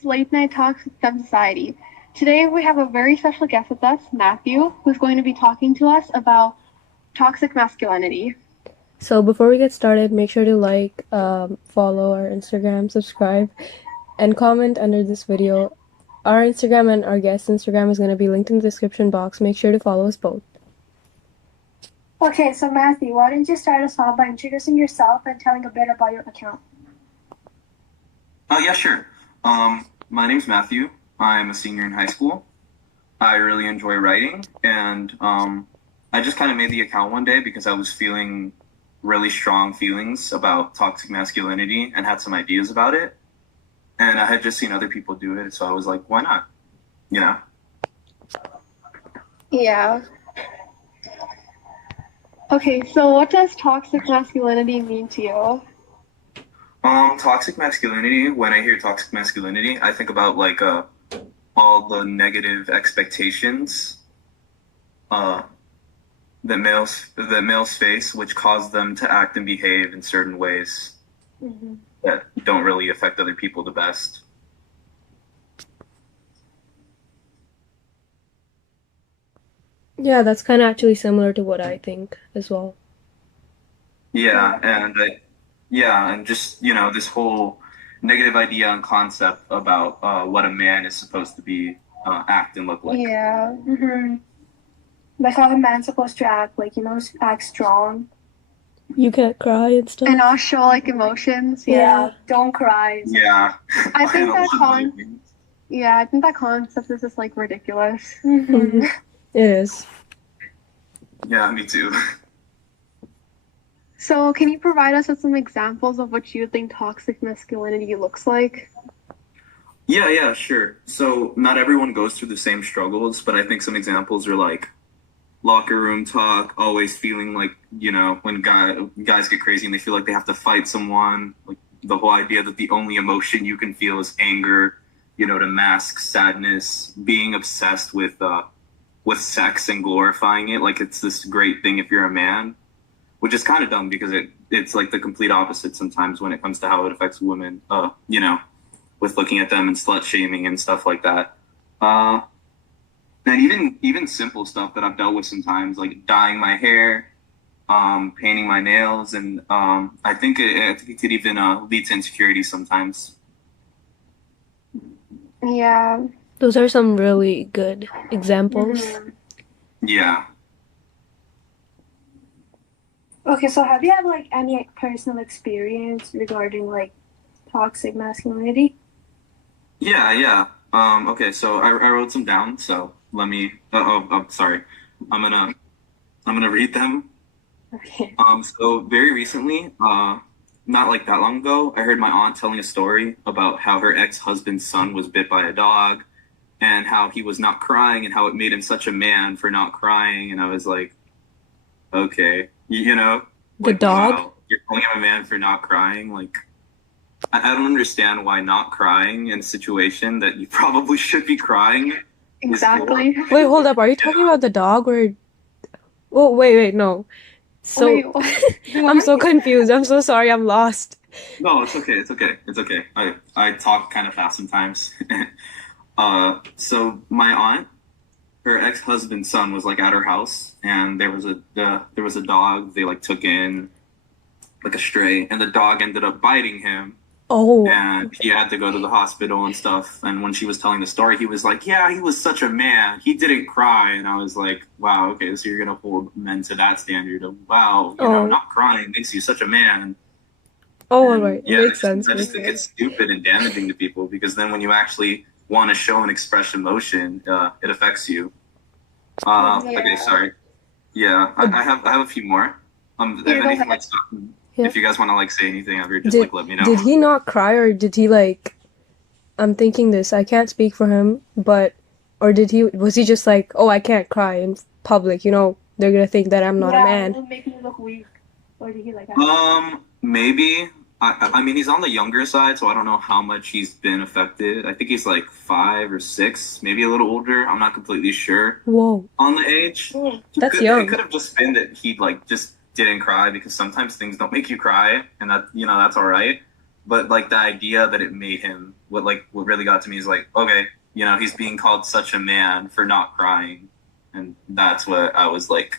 to Late Night Talks with Fem Society. Today we have a very special guest with us, Matthew, who's going to be talking to us about toxic masculinity. So before we get started, make sure to like, follow our Instagram, subscribe, and comment under this video. Our Instagram and our guest Instagram is going to be linked in the description box. Make sure to follow us both. Okay, so Matthew, why don't you start us off by introducing yourself and telling a bit about your account? Yeah, sure. My name's Matthew. I'm a senior in high school. I really enjoy writing, and I just kind of made the account one day because I was feeling really strong feelings about toxic masculinity and had some ideas about it. And I had just seen other people do it, so I was like, why not? You know? Yeah. Okay, so what does toxic masculinity mean to you? Toxic masculinity, when I hear toxic masculinity, I think about like all the negative expectations that males face, which cause them to act and behave in certain ways that don't really affect other people the best. Yeah, that's kind of actually similar to what I think as well. Yeah, and just this whole negative idea and concept about what a man is supposed to be, act and look like. Yeah. Like how a man's supposed to act, like, act strong. You can't cry and stuff. And not show like emotions. Yeah, don't cry. Yeah. I think I think that concept is just like ridiculous. It is. Yeah, me too. So, can you provide us with some examples of what you think toxic masculinity looks like? Yeah, sure. So not everyone goes through the same struggles, but I think some examples are like locker room talk, always feeling like, when guys get crazy and they feel like they have to fight someone, like the whole idea that the only emotion you can feel is anger, to mask sadness, being obsessed with sex and glorifying it like it's this great thing if you're a man, which is kind of dumb because it's like the complete opposite sometimes when it comes to how it affects women, with looking at them and slut shaming and stuff like that. And even simple stuff that I've dealt with sometimes, like dyeing my hair, painting my nails, and I think it could even lead to insecurity sometimes. Yeah. Those are some really good examples. Yeah. Okay, so have you had like any personal experience regarding like toxic masculinity? Yeah. Okay, so I wrote some down. So let me. Sorry. I'm gonna read them. Okay. So very recently, not like that long ago, I heard my aunt telling a story about how her ex-husband's son was bit by a dog, and how he was not crying, and how it made him such a man for not crying. And I was like, okay, The like, dog? wow, you're calling him a man for not crying, like. I don't understand why not crying in a situation that you probably should be crying. Exactly. Wait, hold up. Are you talking about the dog or? Oh, wait, no. So Wait, I'm so confused. I'm so sorry. I'm lost. No, it's okay. I talk kind of fast sometimes. So my aunt, her ex-husband's son was like at her house, and there was a dog they like took in, like a stray, and the dog ended up biting him. Oh, And he had to go to the hospital and stuff. And when she was telling the story, he was like, yeah, he was such a man. He didn't cry. And I was like, wow, okay, so you're going to hold men to that standard of, wow, not crying makes you such a man. all And right. yeah, Makes sense. I just think it's stupid and damaging to people because then when you actually want to show and express emotion, it affects you. Okay, sorry. Yeah, I have a few more. If anything like stuff, if you guys want to like say anything ever, just like let me know. Did he not cry or did he like? I'm thinking this. I can't speak for him, but or was he just like, oh, I can't cry in public? They're gonna think that I'm not a man. It'll make me look weak. Or did he like? Maybe. I mean, he's on the younger side, so I don't know how much he's been affected. I think he's like 5 or 6, maybe a little older. I'm not completely sure Whoa, on the age. that's young. It could have just been that he like just didn't cry because sometimes things don't make you cry, and that's all right. but like the idea that it made him, what really got to me is like, okay, you know, he's being called such a man for not crying, and that's what I was like,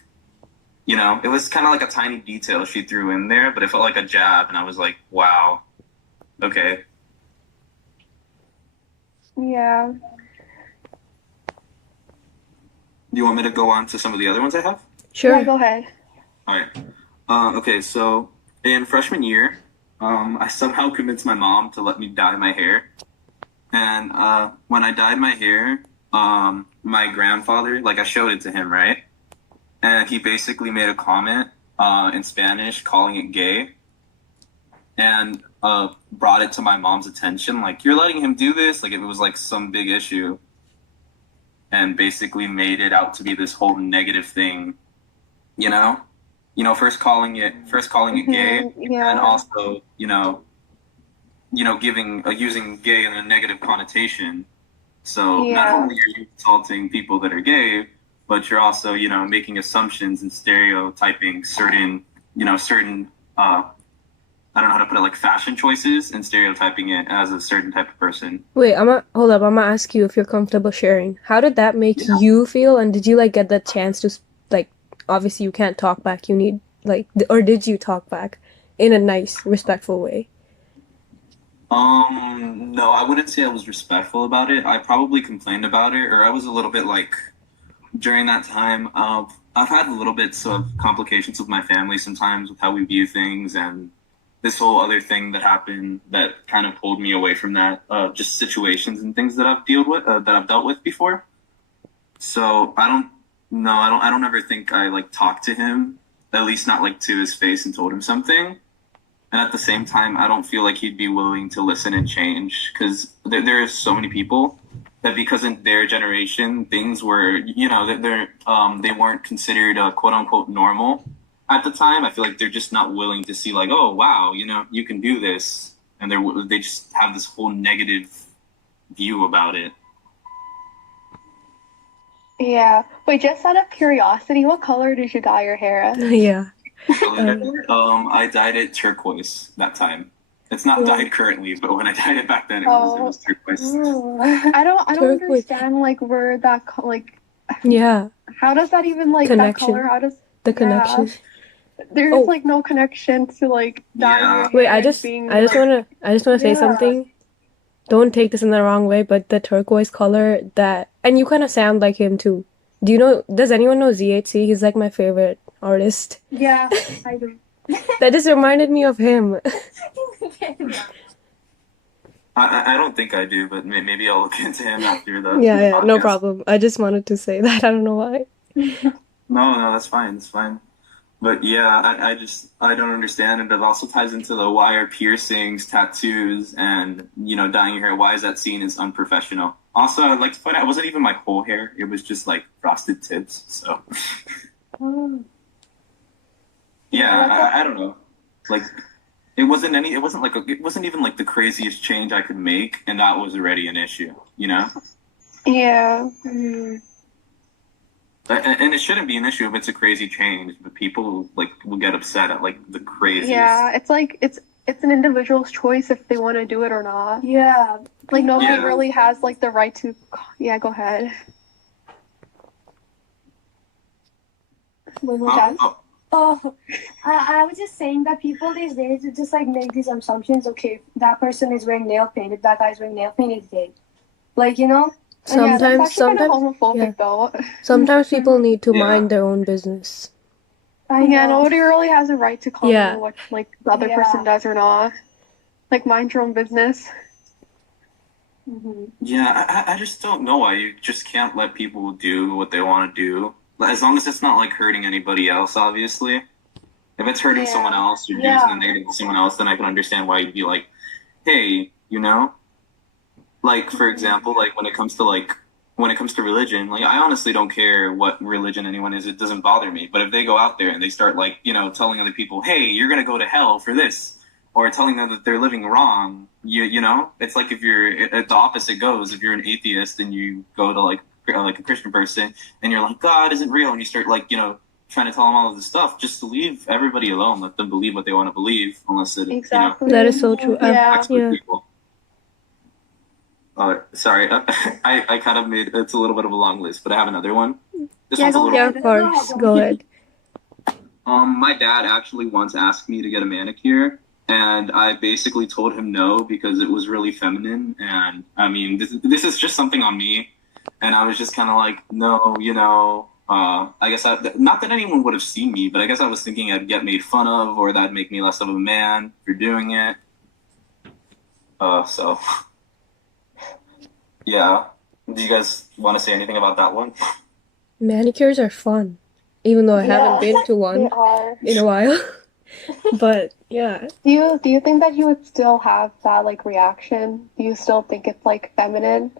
you know, it was kind of like a tiny detail she threw in there, but it felt like a jab, and I was like, wow, okay. Yeah. Do you want me to go on to some of the other ones I have? Sure. Yeah, go ahead. All right. Okay, so in freshman year, I somehow convinced my mom to let me dye my hair. And when I dyed my hair, my grandfather, like I showed it to him, right? And he basically made a comment in Spanish calling it gay. And brought it to my mom's attention, like, you're letting him do this? Like, it was like some big issue. And basically made it out to be this whole negative thing, you know? You know, first calling it gay, Yeah. and also, using gay in a negative connotation. So not Yeah. only are you insulting people that are gay, but you're also, making assumptions and stereotyping certain I don't know how to put it, like fashion choices, and stereotyping it as a certain type of person. Wait, hold up. I'm gonna ask you if you're comfortable sharing. How did that make Yeah. you feel? And did you like get the chance to like? Obviously, you can't talk back. You need like, or did you talk back in a nice, respectful way? No, I wouldn't say I was respectful about it. I probably complained about it, or I was a little bit like, during that time, I've had a little bits of complications with my family sometimes with how we view things, and this whole other thing that happened that kind of pulled me away from that, just situations and things that I've dealt with before. So I don't ever think I like talked to him, at least not like to his face, and told him something. And at the same time, I don't feel like he'd be willing to listen and change, because there are so many people that, because in their generation, things were, they weren't considered quote unquote normal at the time. I feel like they're just not willing to see like, oh, wow, you can do this. And they just have this whole negative view about it. Yeah. Wait, just out of curiosity, what color did you dye your hair as? Yeah. I dyed it turquoise that time. It's not dyed currently, but when I dyed it back then, it was turquoise. I don't Turquoise. understand like where that Yeah. how does that even like Connection. that color? How does The connection. there's like no connection to like dyeing your hair Wait, I and just being, wanna say Yeah. something. Don't take this in the wrong way, but the turquoise color and you kind of sound like him too. Does anyone know ZHC? He's like my favorite artist. Yeah, I do. That just reminded me of him. I don't think I do, but maybe I'll look into him after the Yeah, no podcast. problem. I just wanted to say that. I don't know why. No, that's fine. It's fine. But yeah, I don't understand. And it also ties into the why are piercings, tattoos, and, dyeing your hair. Why is that seen as unprofessional? Also, I'd like to point out, it wasn't even my whole hair. It was just like frosted tips. So yeah, I don't know. Like, it wasn't even like the craziest change I could make. And that was already an issue, Yeah. Mm. And it shouldn't be an issue if it's a crazy change, but people like will get upset at like the craziest. Yeah, it's like it's an individual's choice if they want to do it or not. Yeah. Like nobody Yeah. really has like the right to. Yeah, go ahead. Wait, what's that? Oh, Oh, I was just saying that people these days just like make these assumptions. Okay, if that person is wearing nail paint, if that guy's wearing nail paint, it's gay. Like, Yeah, that's actually kind of Sometimes, homophobic yeah. though. Sometimes people need to Yeah. mind their own business. I Yeah, know. nobody really has a right to comment Yeah. on what like the other Yeah. person does or not. Like mind your own business. Mhm. yeah, I just don't know why you just can't let people do what they want to do. As long as it's not like hurting anybody else, obviously. If it's hurting Yeah. someone else or doing Yeah. something negative to someone else, then I can understand why you'd be like, hey, like for example, like when it comes to religion, like I honestly don't care what religion anyone is, it doesn't bother me. But if they go out there and they start like, telling other people, hey, you're gonna go to hell for this, or telling them that they're living wrong, it's like the opposite goes. If you're an atheist and you go to like a Christian person and you're like, God isn't real, and you start like, trying to tell them all of this stuff, just to leave everybody alone. Let them believe what they want to believe, unless it, Exactly. That is so true. Yeah. affects other Yeah. people. Sorry, I kind of made it's a little bit of a long list, but I have another one. This Yeah, one's a go little. Yeah, of course. Go ahead. My dad actually once asked me to get a manicure, and I basically told him no because it was really feminine. And I mean, this is just something on me, and I was just kind of like, no, I guess not that anyone would have seen me, but I guess I was thinking I'd get made fun of, or that'd make me less of a man for doing it. So yeah. Do you guys want to say anything about that one? Manicures are fun, even though I haven't been to They one are. in a while. But yeah, Do you think that you would still have that like reaction? Do you still think it's like feminine?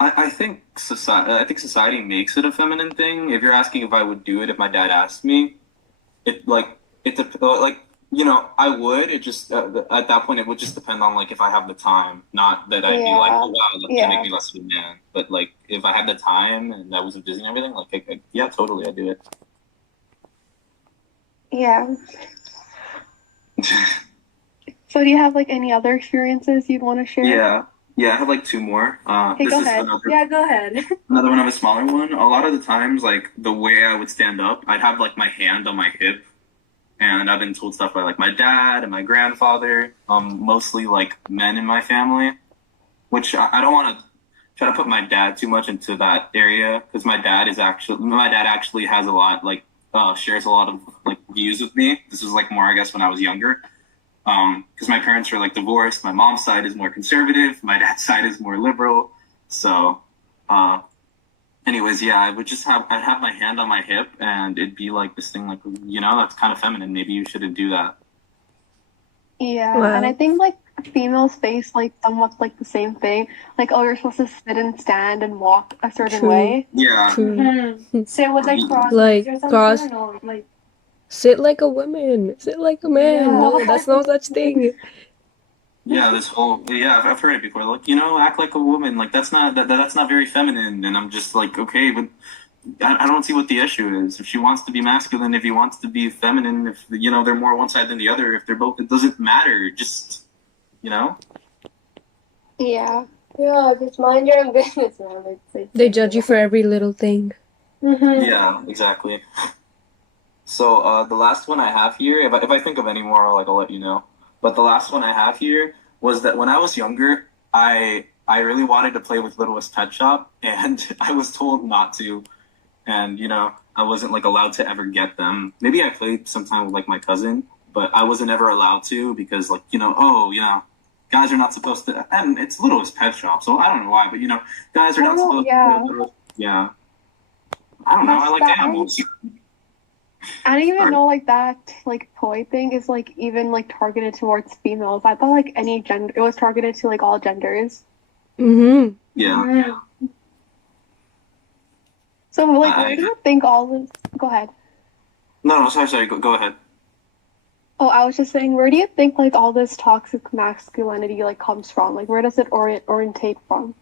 I think society makes it a feminine thing. If you're asking if I would do it if my dad asked me, I would. It just at that point it would just depend on like if I have the time. Not that I'd be like, Yeah. oh wow, that's gonna make me less of a man. But like if I had the time and I wasn't busy and everything, like yeah, totally, I'd do it. Yeah. So do you have like any other experiences you'd want to share? Yeah, I have like two more. Okay, This go is ahead. Yeah, go ahead. another one of a smaller one. A lot of the times, like the way I would stand up, I'd have like my hand on my hip, and I've been told stuff by like my dad and my grandfather, mostly like men in my family, which I don't want to try to put my dad too much into that area because my dad actually has a lot like shares a lot of like views with me. This was like more I guess when I was younger. Because my parents are like divorced. My mom's side is more conservative. My dad's side is more liberal. So, anyways, yeah, I'd have my hand on my hip and it'd be like this thing like, that's kind of feminine. Maybe you shouldn't do that. Yeah, Wow. and I think like females face like somewhat like the same thing. Like, oh, you're supposed to sit and stand and walk a certain True. way. Yeah. Mm-hmm. Say with like cross Like, legs or something. cross- Or no, like sit like a woman, sit like a man. Yeah. No, that's no such thing. Yeah, I've heard it before. Like, act like a woman. Like that's not very feminine. And I'm just like, okay, but I don't see what the issue is. If she wants to be masculine, if he wants to be feminine, if they're more one side than the other, if they're both, it doesn't matter. Just Yeah. yeah, just mind your own business, man. They judge you for every little thing. Mm-hmm. yeah, exactly. So the last one I have here, if I think of any more, like I'll let you know. But the last one I have here was that when I was younger, I really wanted to play with Littlest Pet Shop, and I was told not to, and I wasn't like allowed to ever get them. Maybe I played sometime with like my cousin, but I wasn't ever allowed to because like guys are not supposed to, and it's Littlest Pet Shop, so I don't know why, but guys are not supposed to. Yeah. I don't know. I like animals. I didn't even Sorry. know like that like toy thing is like even like targeted towards females. I thought like any gender it was targeted to like all genders. Mm-hmm. Yeah. So like where do you think all this go ahead. No, sorry. Go ahead. Oh, I was just saying, where do you think like all this toxic masculinity like comes from? Like where does it orientate from?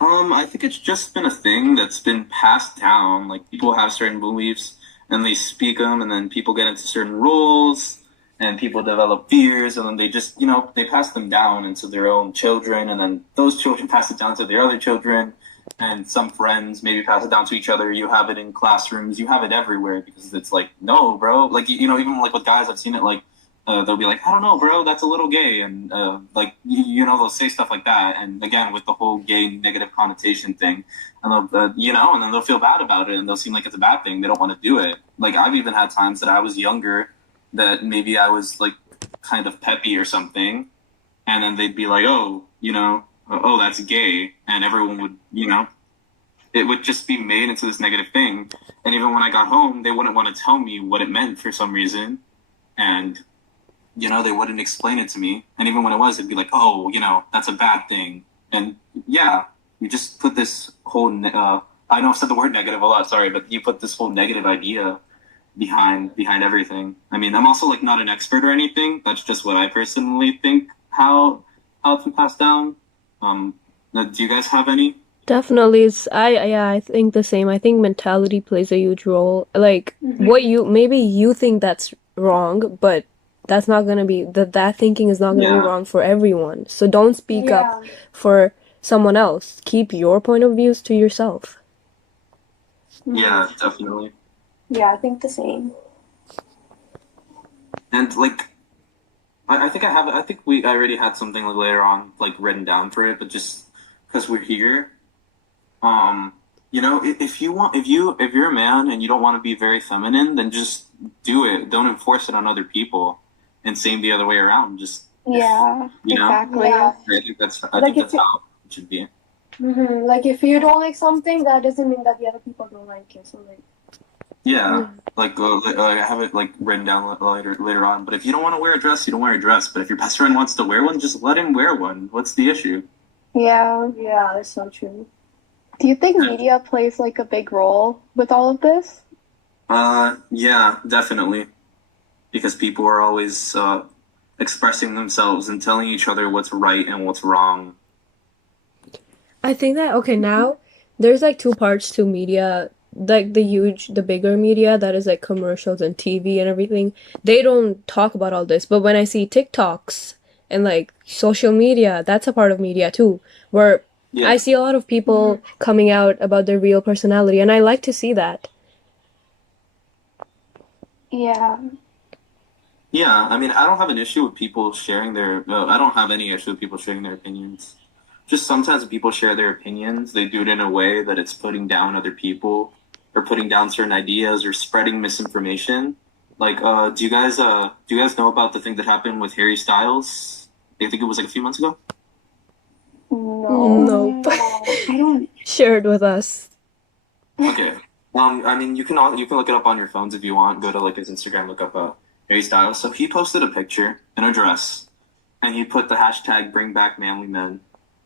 I think it's just been a thing that's been passed down. Like people have certain beliefs and they speak them, and then people get into certain roles, and people develop fears, and then they just they pass them down into their own children, and then those children pass it down to their other children, and some friends maybe pass it down to each other. You have it in classrooms, you have it everywhere because it's like no, bro. Like even like with guys, I've seen it like. They'll be like, I don't know, bro, that's a little gay, and they'll say stuff like that, and again with the whole gay negative connotation thing, and they'll and then they'll feel bad about it, and they'll seem like it's a bad thing. They don't want to do it. Like I've even had times that I was younger, that maybe I was like kind of peppy or something, and then they'd be like, oh, that's gay, and everyone would, it would just be made into this negative thing, and even when I got home, they wouldn't want to tell me what it meant for some reason, and they wouldn't explain it to me. And even when it was, it'd be like, oh, that's a bad thing. And yeah, you just put this whole, I know I've said the word negative a lot, sorry, but you put this whole negative idea behind everything. I mean, I'm also like not an expert or anything. That's just what I personally think how it's been passed down. Do you guys have any Definitely, I think the same. I think mentality plays a huge role. Like what maybe you think that's wrong, but that's not gonna be that thinking is not gonna be wrong for everyone. So don't speak up for someone else. Keep your point of views to yourself. Yeah, definitely. Yeah, I think the same. And like, I think I think I already had something like later on like written down for it, but just because we're here, you know, if you're a man and you don't want to be very feminine, then just do it. Don't enforce it on other people, and same the other way around. Just Yeah, you know, exactly. Yeah. I think that's Like if how it should be. Like if you don't like something, that doesn't mean that the other people don't like it. So like, Yeah, like I have it like written down later on. But if you don't want to wear a dress, you don't wear a dress. But if your best friend wants to wear one, just let him wear one. What's the issue? Yeah. yeah, that's so true. Do you think media plays like a big role with all of this? Yeah, definitely. Because people are always expressing themselves and telling each other what's right and what's wrong. I think that okay, now there's like two parts to media. Like the bigger media that is like commercials and TV and everything. They don't talk about all this, but when I see TikToks and like social media, that's a part of media too, where Yeah. I see a lot of people coming out about their real personality, and I like to see that. Yeah. Yeah, I mean, I don't have an issue with people sharing their. I don't have any issue with people sharing their opinions. Just sometimes when people share their opinions, they do it in a way that it's putting down other people or putting down certain ideas or spreading misinformation. Like, do you guys know about the thing that happened with Harry Styles? I think it was like a few months ago. No. Nope. I don't. Share it with us. Okay. I mean, you can look it up on your phones if you want. Go to like his Instagram, look up Harry Styles. So he posted a picture in a dress, and he put the hashtag Bring Back Manly Men.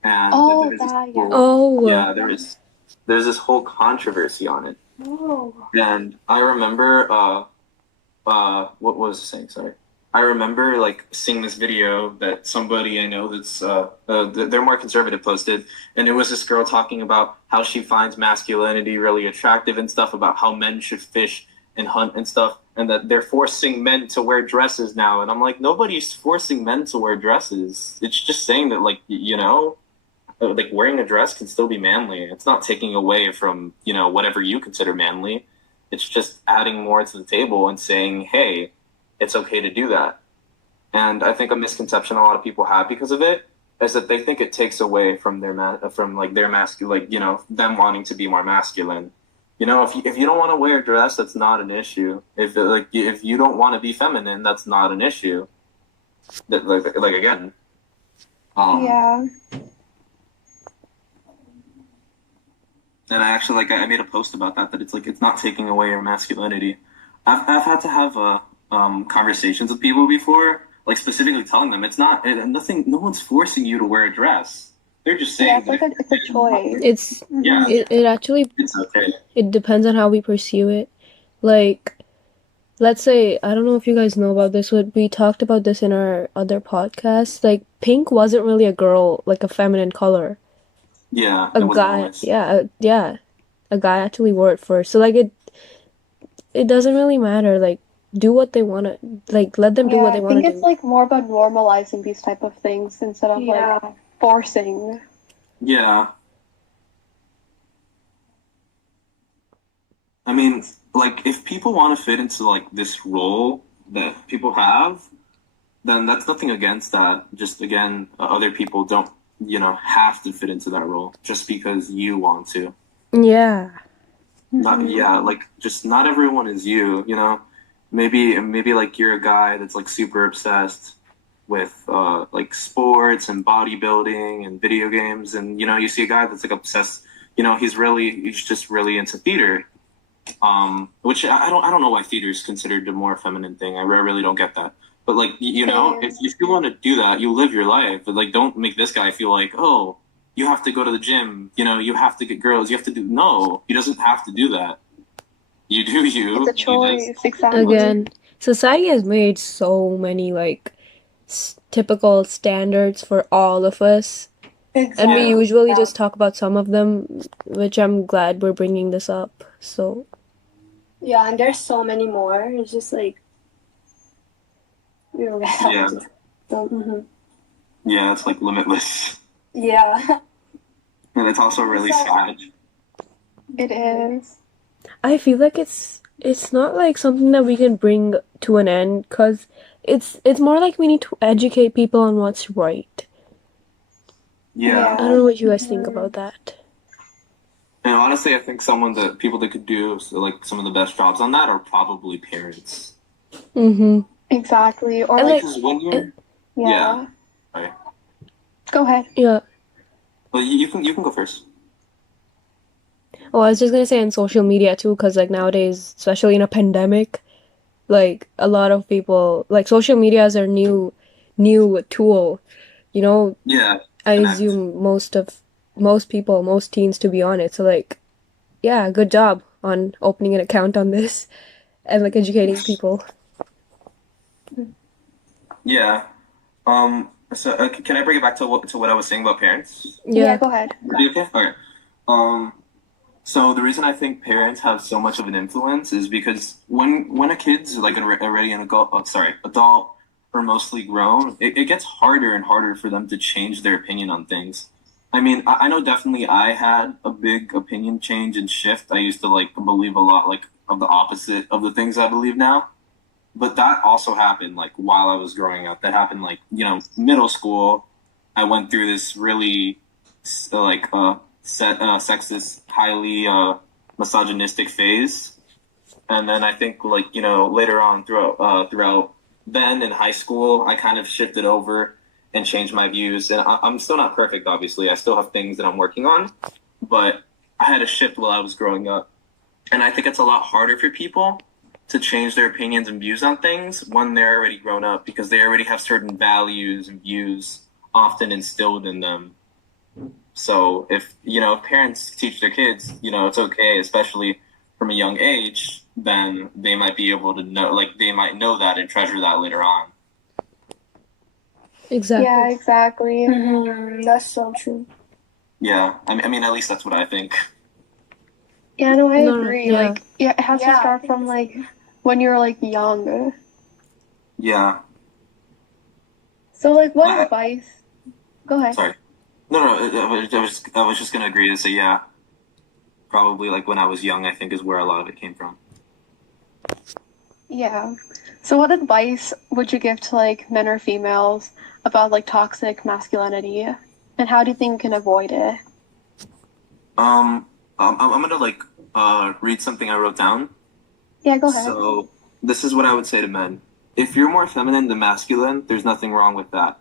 And Oh, there's this that, yeah. whole- Oh. yeah, there's this whole controversy on it. Oh. And I remember, what was I saying? Sorry. I remember like seeing this video that somebody I know that's they're more conservative posted, and it was this girl talking about how she finds masculinity really attractive and stuff, about how men should fish and hunt and stuff, and that they're forcing men to wear dresses now. And I'm like, nobody's forcing men to wear dresses. It's just saying that, like, you know, like wearing a dress can still be manly. It's not taking away from, you know, whatever you consider manly. It's just adding more to the table and saying, hey, it's okay to do that. And I think a misconception a lot of people have because of it is that they think it takes away from their masculine, like, you know, them wanting to be more masculine. You know, if you don't want to wear a dress, that's not an issue. If you don't want to be feminine, that's not an issue. That like again. Yeah. And I actually I made a post about that it's like it's not taking away your masculinity. I've had to have conversations with people before, like specifically telling them it's not nothing. No one's forcing you to wear a dress. They're just saying Yeah, it's a choice. It's yeah, it actually it's okay. it depends on how we pursue it. Like, let's say, I don't know if you guys know about this, but we talked about this in our other podcast. Like, pink wasn't really a girl, like a feminine color. Yeah, A guy, yeah, a guy actually wore it first. So like it doesn't really matter. Like, do what they want to, like, let them do what they want to I think do. it's like more about normalizing these type of things instead of like forcing. Yeah. I mean, like, if people want to fit into like this role that people have, then that's nothing against that. Just again, other people don't, you know, have to fit into that role just because you want to. Yeah. Like just not everyone is you, you know. Maybe like you're a guy that's like super obsessed with like sports and bodybuilding and video games, and you know, you see a guy that's like obsessed, you know, he's just really into theater. Which I don't know why theater is considered a more feminine thing. I really don't get that. But like you know, if you want to do that, you live your life. But like, don't make this guy feel like, oh, you have to go to the gym. You know, you have to get girls. You have to do. No, he doesn't have to do that. You do you. It's a choice, exactly. Again, society has made so many like typical standards for all of us, Exactly. And we usually Yeah. just talk about some of them, which I'm glad we're bringing this up. So, Yeah, and there's so many more. It's just like, you know, Yeah. Yeah, it's like limitless. Yeah. And it's also really sad. It is. I feel like it's not like something that we can bring to an end, because it's more like we need to educate people on what's right. Yeah. I don't know what you guys think about that. And honestly, I think people that could do like some of the best jobs on that are probably parents. Mm-hmm. Exactly. Or And like, Because when you're, yeah. Right. Go ahead. Yeah. Well, you can go first. Oh, I was just gonna say on social media too, because like nowadays, especially in a pandemic, like a lot of people, like social media is our new tool. You know, Yeah. I Connect. assume most teens to be on it. So like, yeah, good job on opening an account on this and like educating people. Yeah. So can I bring it back to what I was saying about parents? Yeah, go ahead. Okay. Okay. So the reason I think parents have so much of an influence is because when a kid's like already an adult or mostly grown, it gets harder and harder for them to change their opinion on things. I mean, I know definitely I had a big opinion change and shift. I used to like believe a lot like of the opposite of the things I believe now. But that also happened like while I was growing up. That happened like, middle school. I went through this really sexist, highly misogynistic phase, and then I think like later on throughout then in high school, I kind of shifted over and changed my views. And I'm still not perfect, obviously. I still have things that I'm working on, but I had a shift while I was growing up, and I think it's a lot harder for people to change their opinions and views on things when they're already grown up because they already have certain values and views often instilled in them. So if parents teach their kids, it's okay, especially from a young age, then they might be able to know, like they might know that and treasure that later on. Exactly. Yeah, exactly. That's so true. Yeah, I mean, at least that's what I think. Yeah, no, I No, agree. yeah. Like, yeah, it has to start from like when you're like young. Yeah. So like, what advice? Go ahead. Sorry. No, I was just gonna agree to say yeah. Probably like when I was young, I think is where a lot of it came from. Yeah. So what advice would you give to like men or females about like toxic masculinity, and how do you think you can avoid it? I'm gonna like read something I wrote down. Yeah, go ahead. So this is what I would say to men. If you're more feminine than masculine, there's nothing wrong with that.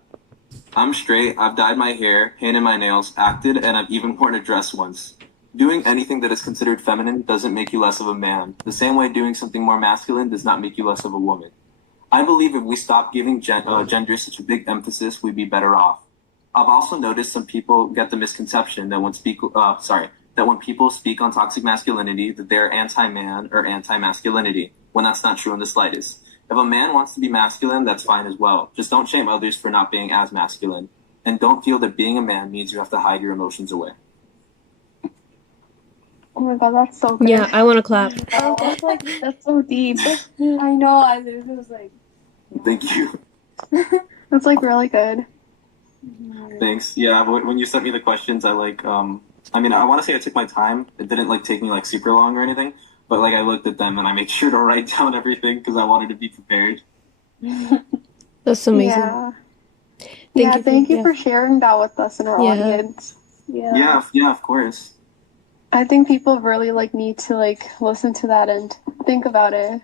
I'm straight, I've dyed my hair, painted my nails, acted, and I've even worn a dress once. Doing anything that is considered feminine doesn't make you less of a man. The same way doing something more masculine does not make you less of a woman. I believe if we stop giving gender such a big emphasis, we'd be better off. I've also noticed some people get the misconception that when people speak on toxic masculinity, that they're anti-man or anti-masculinity, when that's not true in the slightest. If a man wants to be masculine, that's fine as well. Just don't shame others for not being as masculine. And don't feel that being a man means you have to hide your emotions away. Oh my god, that's so good. Yeah, I want to clap. That's so deep. I know. I was like, Thank you. That's like really good. Thanks. Yeah, when you sent me the questions, I like, I mean, I want to say I took my time. It didn't like take me like super long or anything, but like I looked at them and I made sure to write down everything because I wanted to be prepared. That's amazing. Yeah. Thank you for sharing that with us and our audience. yeah. Yeah, of course. I think people really like need to like listen to that and think about it.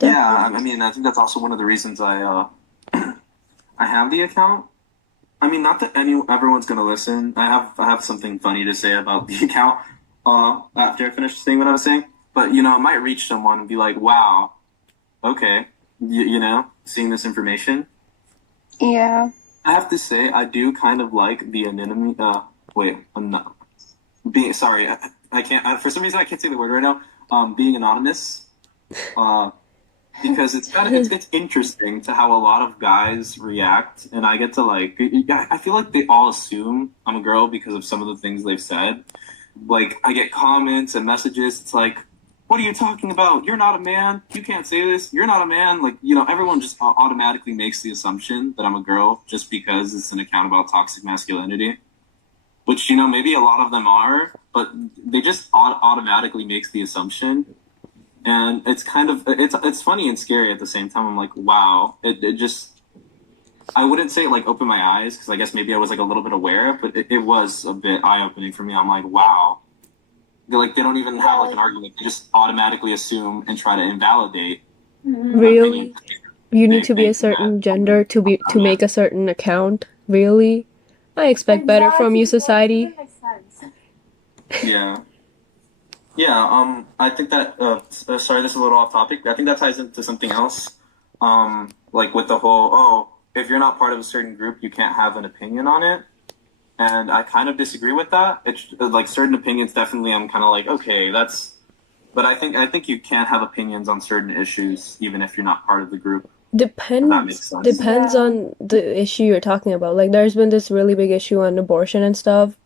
Yeah, I mean, I think that's also one of the reasons I I have the account. I mean, not that everyone's gonna listen. I have something funny to say about the account after I finish saying what I was saying. But it might reach someone and be like, "Wow, okay," seeing this information. Yeah. I have to say, I do kind of like the anonymity. Wait, I'm not being sorry. I can't. For some reason, I can't say the word right now. Being anonymous. because it's interesting to how a lot of guys react, and I get to like I feel like they all assume I'm a girl because of some of the things they've said. Like I get comments and messages. It's like, what are you talking about? You're not a man. You can't say this. You're not a man. Like, everyone just automatically makes the assumption that I'm a girl just because it's an account about toxic masculinity, which, maybe a lot of them are, but they just automatically makes the assumption. And it's kind of, it's funny and scary at the same time. I'm like, wow, it just, I wouldn't say it like opened my eyes, because I guess maybe I was like a little bit aware, but it was a bit eye-opening for me. I'm like, wow. They don't even have like an argument. They just automatically assume and try to invalidate. Really? You need to be a certain gender to make a certain account? Really? I expect better from you, society. Yeah. Yeah, I think that, sorry, this is a little off topic. I think that ties into something else. Like with the whole, if you're not part of a certain group, you can't have an opinion on it. And I kind of disagree with that. It's like certain opinions, definitely, I'm kind of like, okay, but I think you can't have opinions on certain issues, even if you're not part of the group. Depends on the issue you're talking about. Like, there's been this really big issue on abortion and stuff,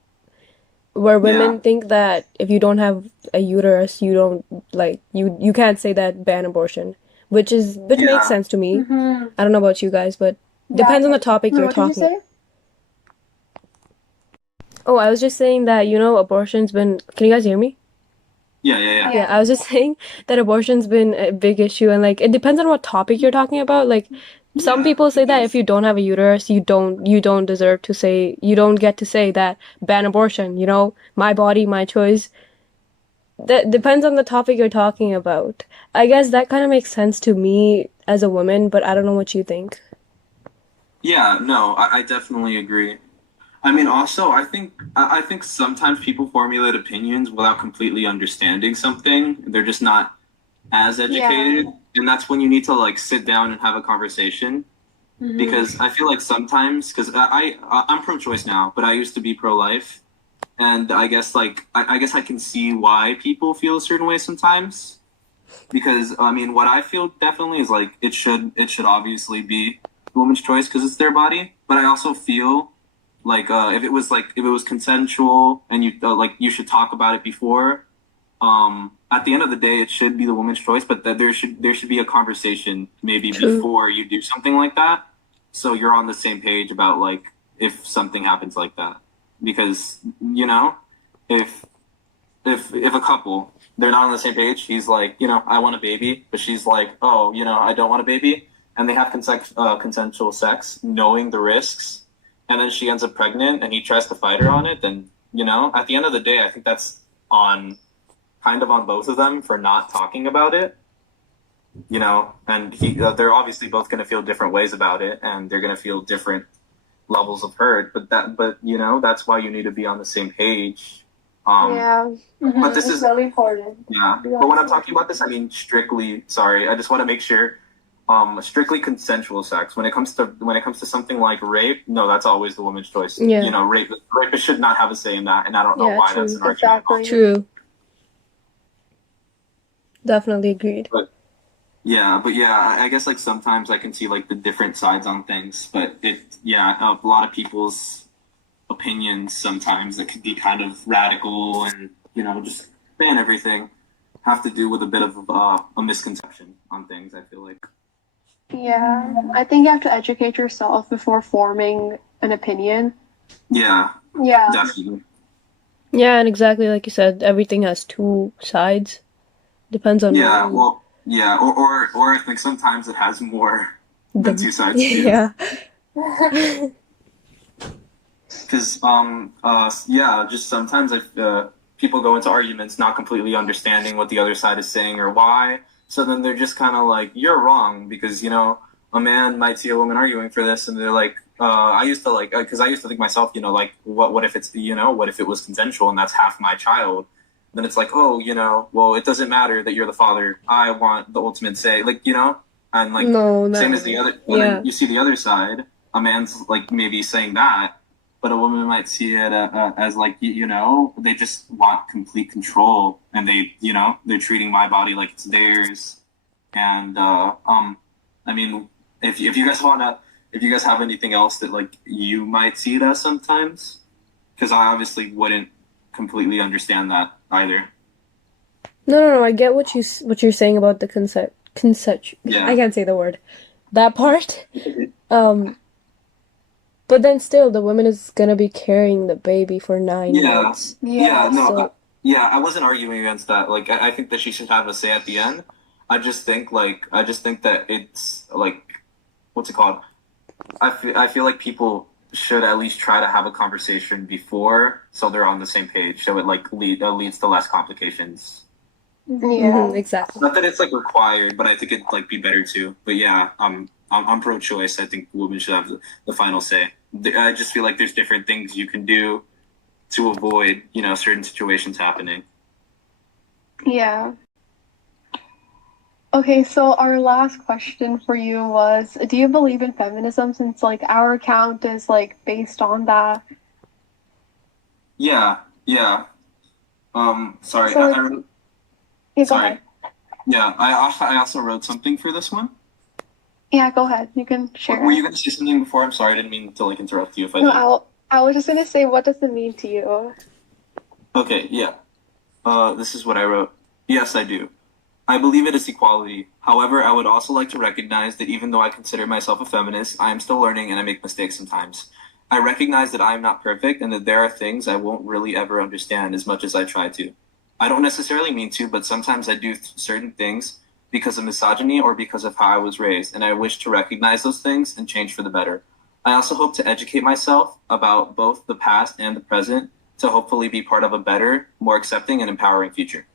where women think that if you don't have a uterus, you don't, like, you can't say that ban abortion, which makes sense to me. I don't know about you guys, but depends on the topic you're talking about. Oh, I was just saying that, abortion's been... Can you guys hear me? Yeah. Yeah, I was just saying that abortion's been a big issue, and, like, it depends on what topic you're talking about. Like, some people say that if you don't have a uterus, you don't deserve to say... You don't get to say that ban abortion, my body, my choice. That depends on the topic you're talking about. I guess that kind of makes sense to me as a woman, but I don't know what you think. Yeah, no, I definitely agree. I mean, also, I think sometimes people formulate opinions without completely understanding something. They're just not as educated, and that's when you need to like sit down and have a conversation. Because I feel like sometimes, because I'm pro-choice now, but I used to be pro-life, and I guess I guess I can see why people feel a certain way sometimes. Because I mean, what I feel definitely is like it should obviously be the woman's choice because it's their body, but I also feel like if it was consensual and you should talk about it before. At the end of the day, it should be the woman's choice, but that there should be a conversation maybe before you do something like that, so you're on the same page about like if something happens like that. Because if a couple, they're not on the same page, he's like, I want a baby, but she's like, oh, I don't want a baby, and they have consensual sex, knowing the risks, and then she ends up pregnant and he tries to fight her on it, then, at the end of the day, I think that's kind of on both of them for not talking about it, and they're obviously both going to feel different ways about it, and they're going to feel different levels of hurt, but that's why you need to be on the same page. But this is really important. Yeah, but when I'm talking about this, I mean strictly. Sorry, I just want to make sure. Strictly consensual sex. When it comes to something like rape, no, that's always the woman's choice. Yeah. Rapists should not have a say in that, and I don't know why that's an argument. Exactly. True. Definitely agreed. But I guess like sometimes I can see like the different sides on things, but a lot of people's opinions sometimes that could be kind of radical and just ban everything have to do with a bit of a misconception on things, I feel like. Yeah, I think you have to educate yourself before forming an opinion. Yeah, Yeah. definitely. Yeah, and exactly like you said, everything has two sides. Depends on or I think sometimes it has more than two sides too. Yeah. Because just sometimes people go into arguments not completely understanding what the other side is saying or why. So then they're just kind of like, you're wrong, because a man might see a woman arguing for this, and they're like, I used to think myself, like, what if it's what if it was consensual and that's half my child? Then it's like, oh, well, it doesn't matter that you're the father. I want the ultimate say, like, and like same as the other. Well, then you see the other side. A man's like maybe saying that, but a woman might see it as like, they just want complete control, and they're treating my body like it's theirs, And I mean, if you guys if you guys have anything else that like you might see it as sometimes, because I obviously wouldn't completely understand that either. No. I get what you're saying about the consent. Yeah. I can't say the word. That part. But then still, the woman is gonna be carrying the baby for 9 months. Yeah, no, So I wasn't arguing against that. Like, I think that she should have a say at the end. I just think that it's like, what's it called? I feel like people should at least try to have a conversation before, so they're on the same page. So it like leads to less complications. Yeah. exactly. Not that it's like required, but I think it'd like be better too. But yeah, I'm pro-choice. I think women should have the final say. I just feel like there's different things you can do to avoid, certain situations happening. Yeah. Okay, so our last question for you was, do you believe in feminism, since like our account is like based on that? Yeah. Sorry. So, yeah, go sorry. ahead. Yeah, I also wrote something for this one. Yeah, go ahead. You can share. Were you going to say something before? I'm sorry, I didn't mean to like interrupt you if I did. No, I was just gonna say, what does it mean to you? Okay, yeah. This is what I wrote. Yes, I do. I believe it is equality. However, I would also like to recognize that even though I consider myself a feminist, I am still learning and I make mistakes sometimes. I recognize that I am not perfect and that there are things I won't really ever understand as much as I try to. I don't necessarily mean to, but sometimes I do certain things because of misogyny or because of how I was raised, and I wish to recognize those things and change for the better. I also hope to educate myself about both the past and the present to hopefully be part of a better, more accepting, and empowering future.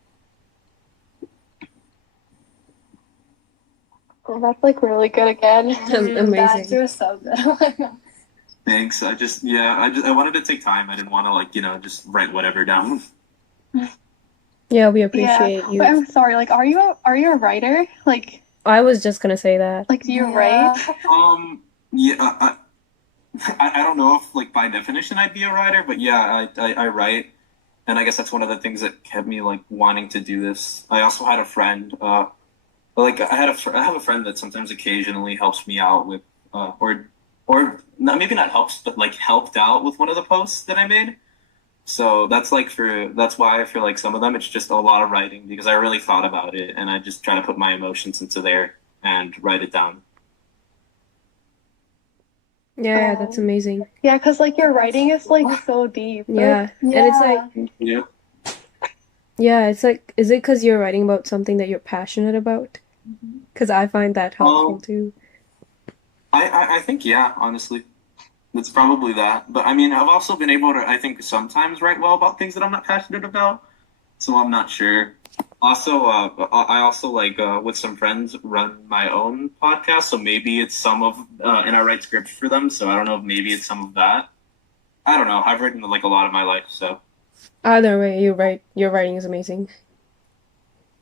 Well, that's like really good again. Amazing. You're so good. Thanks. I wanted to take time. I didn't want to just write whatever down. Yeah, we appreciate you. But I'm sorry, like, are you a writer? Like, I was just gonna say that. like, do you write? Yeah. I don't know if like by definition I'd be a writer, but yeah, I write, and I guess that's one of the things that kept me like wanting to do this. I also had a friend. I have a friend that sometimes occasionally helps me out with, or not, maybe not helps, but like helped out with one of the posts that I made. So that's why for like some of them it's just a lot of writing because I really thought about it and I just try to put my emotions into there and write it down. Yeah, that's amazing. Yeah, because like your writing is like so deep. Yeah, and it's like it's like, is it because you're writing about something that you're passionate about? Because I find that helpful too. I think honestly. It's probably that. But I mean, I've also been able to, I think, sometimes write well about things that I'm not passionate about. So I'm not sure. Also, I also like with some friends run my own podcast. So maybe it's some of, and I write scripts for them. So I don't know if maybe it's some of that. I don't know. I've written like a lot of my life. So either way, your writing is amazing.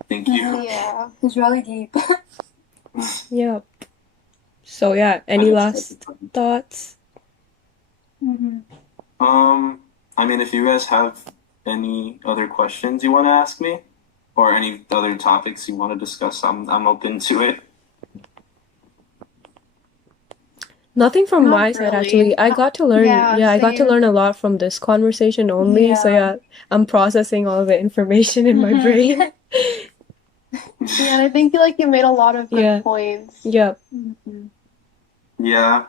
Thank you. Yeah, it's really deep. Yeah. So yeah, any last thoughts? I mean, if you guys have any other questions you want to ask me, or any other topics you want to discuss, I'm open to it. Nothing from Not my side really. actually. I got to learn. Yeah, I got to same. learn a lot from this conversation only. So yeah, I'm processing all the information in my brain. Yeah, and I think you made a lot of good points. Yep. Yeah.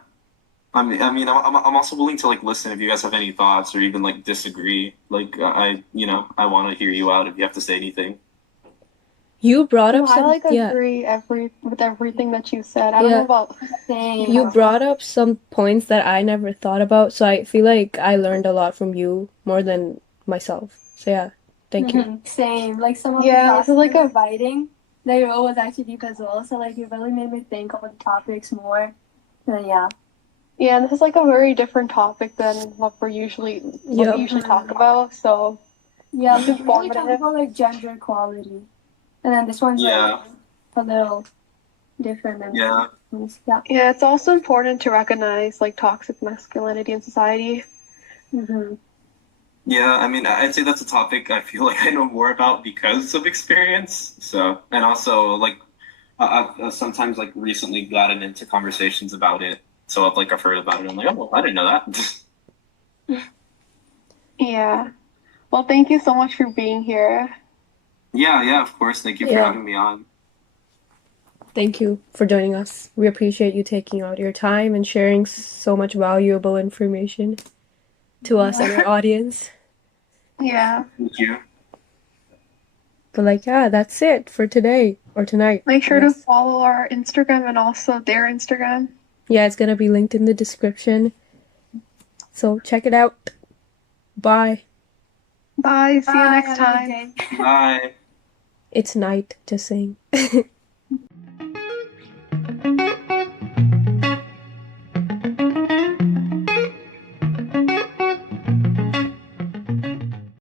I mean, I'm also willing to like listen if you guys have any thoughts or even like disagree. Like I want to hear you out if you have to say anything. You brought up I some. agree with everything that you said. I don't know about. You brought up some points that I never thought about, so I feel like I learned a lot from you more than myself. So yeah, thank you. Same. Like some of the classes like a writing, they wrote was actually deep as well. So like it really made me think about the topics more. And yeah. Yeah, and this is like a very different topic than what we usually talk about. So yeah, we usually talk about like gender equality, and then this one's like a little different. Than yeah. Yeah, it's also important to recognize like toxic masculinity in society. Yeah, I mean, I'd say that's a topic I feel like I know more about because of experience. So, and also like I've sometimes like recently gotten into conversations about it, so I've heard about it. I'm like, oh, well, I didn't know that. Yeah. Well, thank you so much for being here. Yeah, of course. Thank you for Yeah. having me on. Thank you for joining us. We appreciate you taking out your time and sharing so much valuable information to us and our audience. Yeah. Thank you. But like, yeah, that's it for today or tonight. Make sure I to guess. follow our Instagram and also their Instagram. Yeah, it's gonna be linked in the description. So check it out. Bye. Bye. See you Bye, next have a good time. day. Bye. It's night to sing.